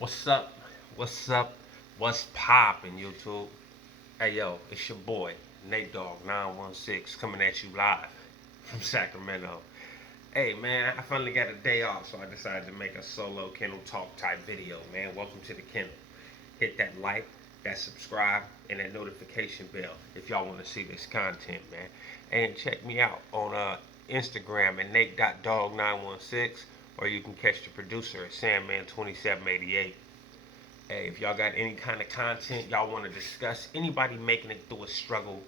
What's up? What's up? What's poppin', YouTube? Hey yo, it's your boy, Nate Dogg 916 coming at you live from Sacramento. Hey man, I finally got a day off, so I decided to make a solo kennel talk type video, man. Welcome to the kennel. Hit that like, that subscribe, and that notification bell if y'all want to see this content, man. And check me out on Instagram at nate.dog916, or you can catch the producer at Sandman2788. Hey, if y'all got any kind of content y'all want to discuss, anybody making it through a struggle,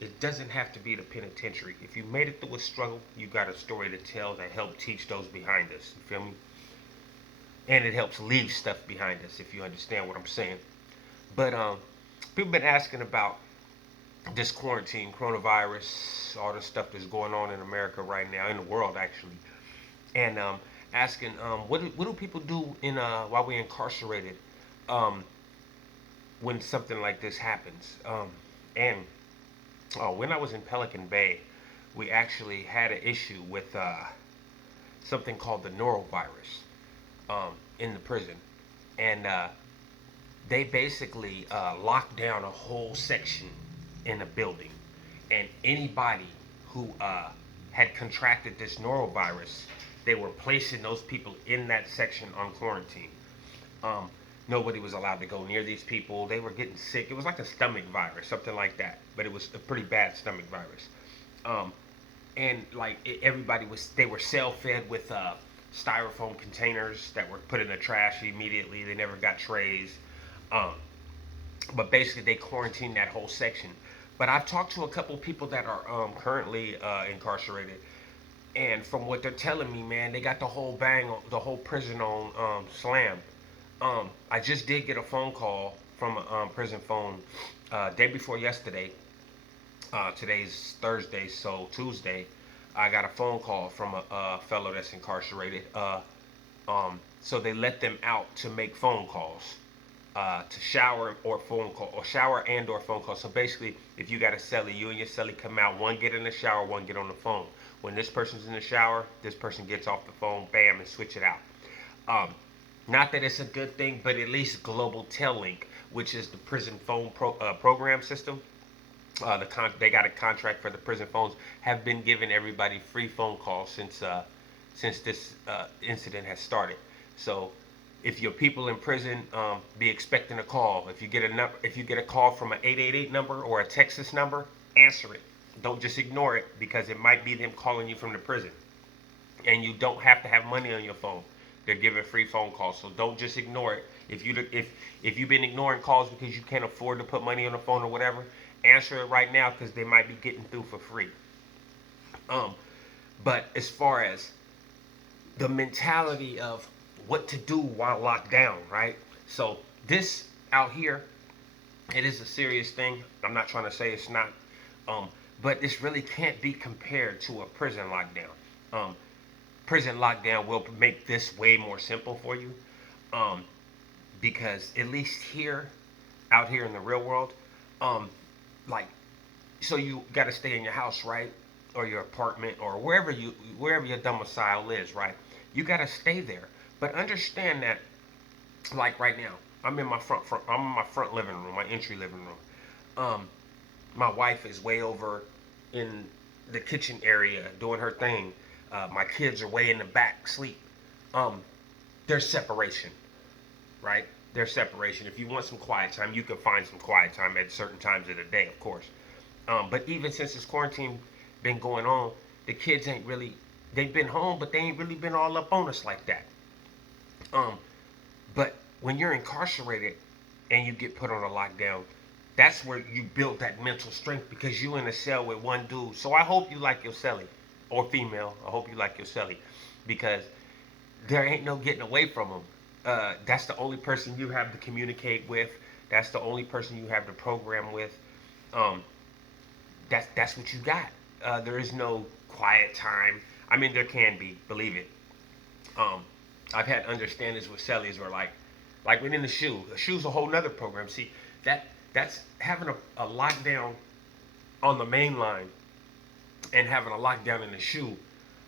it doesn't have to be the penitentiary. If you made it through a struggle, you got a story to tell that help teach those behind us. You feel me? And it helps leave stuff behind us if you understand what I'm saying. But people been asking about this quarantine, coronavirus, all the stuff that's going on in America right now, in the world actually, and asking what do people do in while we're incarcerated um, when something like this happens. And when I was in Pelican Bay, we actually had an issue with something called the norovirus in the prison, and they basically locked down a whole section in the building, and anybody who had contracted this norovirus, they were placing those people in that section on quarantine. Um, Nobody was allowed to go near these people. They were getting sick. It was like a stomach virus, something like that, but it was a pretty bad stomach virus. Um, and like everybody was, they were cell fed with styrofoam containers that were put in the trash immediately. They never got trays. Um, but basically, they quarantined that whole section. But I've talked to a couple people that are currently incarcerated, and from what they're telling me, man, they got the whole prison on slam. I just did get a phone call from a prison phone day before yesterday. Today's Thursday, so Tuesday, I got a phone call from a fellow that's incarcerated. So they let them out to make phone calls, to shower or phone call, or shower and or phone call. So basically, if you got a cellie, you and your cellie come out. One get in the shower, one get on the phone. When this person's in the shower, this person gets off the phone, bam, and switch it out. Um, Not that it's a good thing, but at least Global Tel-Link, which is the prison phone program system, they got a contract for the prison phones, have been giving everybody free phone calls since this incident has started. So if your people in prison, be expecting a call. If you get a call from an 888 number or a Texas number, answer it. Don't just ignore it, because it might be them calling you from the prison, and you don't have to have money on your phone. They're giving free phone calls, so don't just ignore it. If you've been ignoring calls because you can't afford to put money on the phone or whatever, answer it right now, because they might be getting through for free. Um, but as far as the mentality of what to do while locked down, right? So this out here, it is a serious thing. I'm not trying to say it's not, um, but this really can't be compared to a prison lockdown. Um, Prison lockdown will make this way more simple for you, um, because at least here, out here in the real world, um, like, so you got to stay in your house, right, or your apartment, or wherever your domicile is, right. You got to stay there, but understand that, like right now, I'm in my front living room, my entry living room. Um, my wife is way over in the kitchen area doing her thing. My kids are way in the back asleep. Um, there's separation, right? There's separation. If you want some quiet time, you can find some quiet time at certain times of the day, of course. But even since this quarantine been going on, the kids ain't really, they've been home, but they ain't really been all up on us like that. Um, but when you're incarcerated and you get put on a lockdown, that's where you build that mental strength, because you in a cell with one dude. So I hope you like your cellie, or female. I hope you like your cellie, because there ain't no getting away from them. That's the only person you have to communicate with. That's the only person you have to program with. Um, that's what you got. There is no quiet time. I mean, there can be, believe it. Um, I've had understandings with cellies where like within the shoe. A shoe's a whole nother program. See, that's having a lockdown on the main line and having a lockdown in the shoe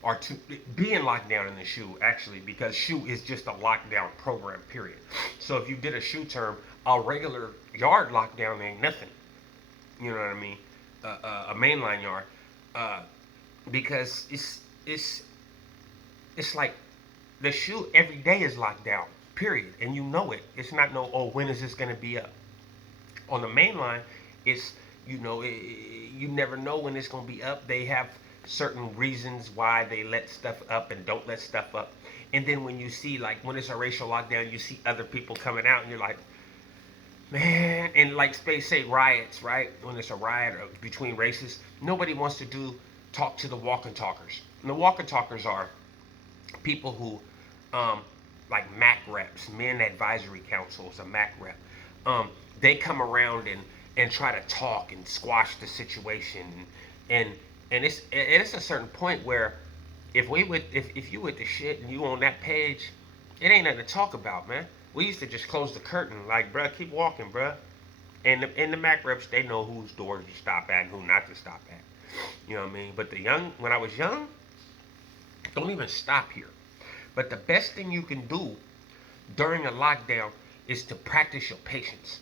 or to be in lockdown in the SHU, actually, because SHU is just a lockdown program, period. So if you did a SHU term, a regular yard lockdown ain't nothing. You know what I mean? A mainline yard, uh, because it's it's like the SHU every day is locked down, period, and you know it. It's not no, oh, when is this gonna be up? On the main line, it's, you never know when it's gonna be up. They have certain reasons why they let stuff up and don't let stuff up. And then when you see, like, when it's a racial lockdown, you see other people coming out, and you're like, man. And like space say riots, right? When it's a riot between races, nobody wants to talk to the walk and talkers. And the walk and talkers are people who, like MAC reps, men advisory councils, a MAC rep. They come around and try to talk and squash the situation, and it's a certain point where if you with the shit and you on that page, it ain't nothing to talk about, man. We used to just close the curtain, like, bruh, keep walking, bruh. And the MAC reps, they know whose doors to stop at and who not to stop at. You know what I mean? But when I was young, don't even stop here. But the best thing you can do during a lockdown is to practice your patience,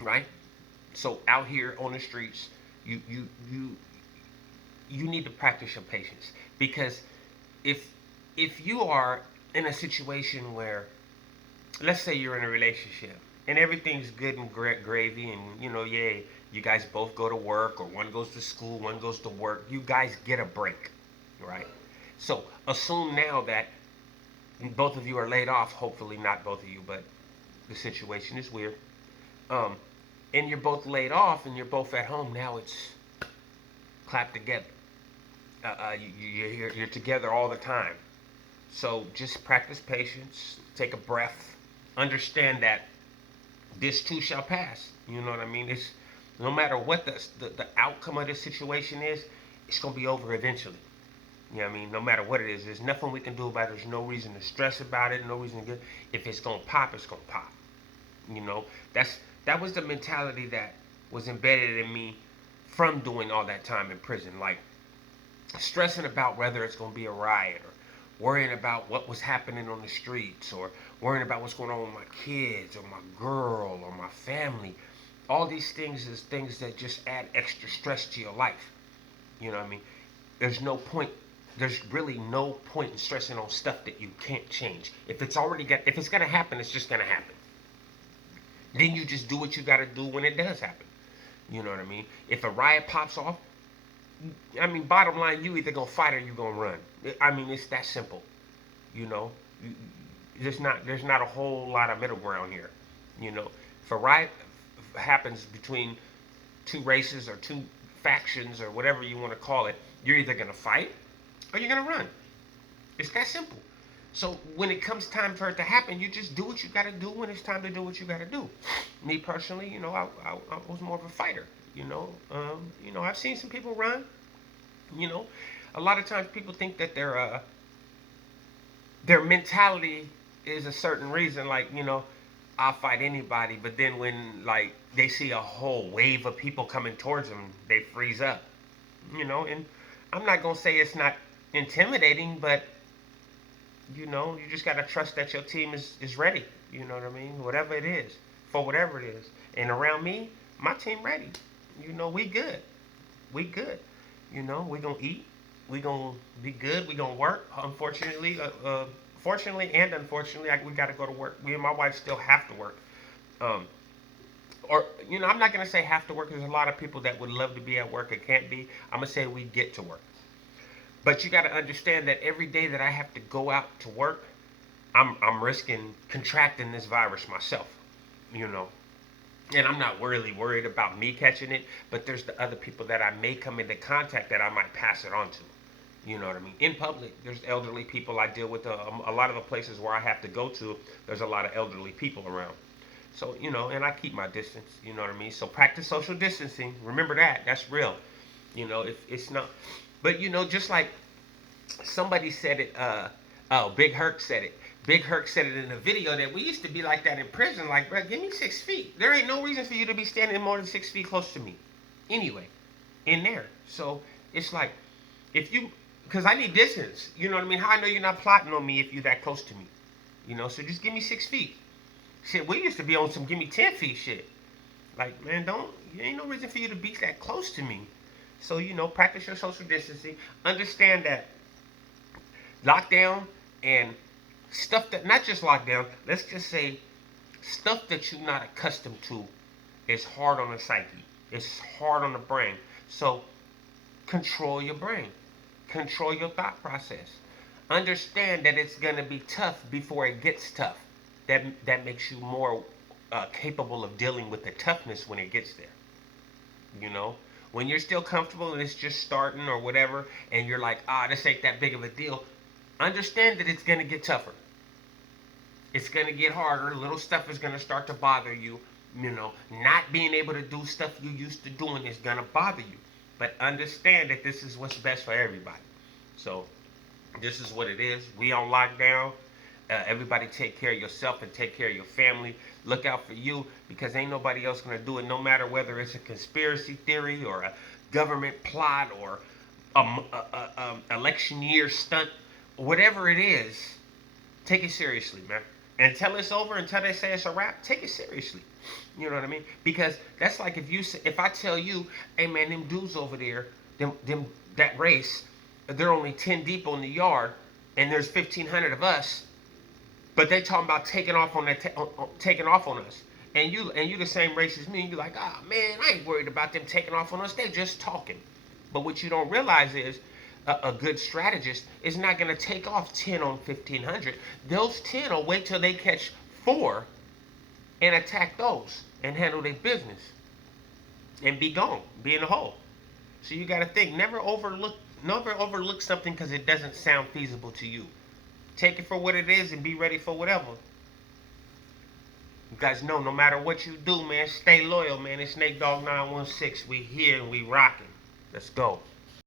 right? So out here on the streets, you you you you need to practice your patience, because if you are in a situation where, let's say you're in a relationship and everything's good and gravy, and yeah, you guys both go to work, or one goes to school, one goes to work, you guys get a break, right? So assume now that both of you are laid off. Hopefully not both of you, but the situation is weird. Um, and you're both laid off, and you're both at home. Now it's clap together. You're together all the time. So just practice patience. Take a breath. Understand that this too shall pass. You know what I mean? It's no matter what the outcome of this situation is, it's gonna be over eventually. You know what I mean? No matter what it is, there's nothing we can do about it. There's no reason to stress about it. No reason to get. If it's gonna pop, it's gonna pop. You know, that was the mentality that was embedded in me from doing all that time in prison. Like, stressing about whether it's gonna be a riot, or worrying about what was happening on the streets, or worrying about what's going on with my kids or my girl or my family. All these things is things that just add extra stress to your life. You know what I mean? There's no point. There's really no point in stressing on stuff that you can't change. If it's gonna happen, it's just gonna happen. Then you just do what you gotta do when it does happen. You know what I mean? If a riot pops off, I mean, bottom line, you either gonna fight or you gonna run. I mean, it's that simple. You know, there's not a whole lot of middle ground here. You know, if a riot happens between two races or two factions or whatever you want to call it, you're either gonna fight or you're gonna run. It's that simple. So when it comes time for it to happen, you just do what you gotta do when it's time to do what you gotta do. Me personally, I was more of a fighter. I've seen some people run. You know, a lot of times people think that their mentality is a certain reason. Like, I'll fight anybody. But then when, like, they see a whole wave of people coming towards them, they freeze up. And I'm not gonna say it's not intimidating, but you just gotta trust that your team is ready. You know what I mean? Whatever it is, for whatever it is. And around me, my team ready. We good. We good. We gonna eat. We gonna be good. We gonna work. Fortunately and unfortunately, we gotta go to work. Me and my wife still have to work. Um, I'm not gonna say have to work. There's a lot of people that would love to be at work and can't be. I'm gonna say we get to work. But you got to understand that every day that I have to go out to work, I'm risking contracting this virus myself. You know, and I'm not really worried about me catching it, but there's the other people that I may come into contact that I might pass it on to. You know what I mean? In public, there's elderly people I deal with. A lot of the places where I have to go to, there's a lot of elderly people around. So, and I keep my distance. You know what I mean? So practice social distancing. Remember that. That's real. If it's not, but just like somebody said it. Big Herc said it. Big Herc said it in a video that we used to be like that in prison. Like, bro, give me 6 feet. There ain't no reason for you to be standing more than 6 feet close to me. Anyway, in there. So it's like, if you Because I need distance. You know what I mean? How I know you're not plotting on me if you're that close to me? So just give me 6 feet. Shit, we used to be on some give me 10 feet shit. Like, man, don't, ain't no reason for you to be that close to me. So, practice your social distancing. Understand that lockdown and stuff that, not just lockdown, let's just say stuff that you're not accustomed to is hard on the psyche. It's hard on the brain. So, control your brain, control your thought process. Understand that it's going to be tough before it gets tough. That makes you more capable of dealing with the toughness when it gets there. You know, when you're still comfortable and it's just starting or whatever, and you're like, this ain't that big of a deal. Understand that it's going to get tougher. It's going to get harder. Little stuff is going to start to bother you. Not being able to do stuff you used to doing is going to bother you. But understand that this is what's best for everybody. So this is what it is. We on lockdown. Everybody take care of yourself and take care of your family. Look out for you, because ain't nobody else going to do it, no matter whether it's a conspiracy theory or a government plot or election year stunt. Whatever it is, take it seriously, man. Until it's over, until they say it's a wrap, take it seriously. You know what I mean? Because that's like if I tell you, hey man, them dudes over there, them that race, they're only 10 deep on the yard, and there's 1,500 of us, but they talking about taking off on us. And you the same race as me, and you're like, man, I ain't worried about them taking off on us. They just talking. But what you don't realize is a good strategist is not going to take off 10 on 1,500. Those 10 will wait till they catch 4 and attack those and handle their business and be gone, be in the hole. So you got to think, never overlook something because it doesn't sound feasible to you. Take it for what it is and be ready for whatever. You guys know, no matter what you do, man, stay loyal, man. It's Nate Dogg 916. We here and we rocking. Let's go.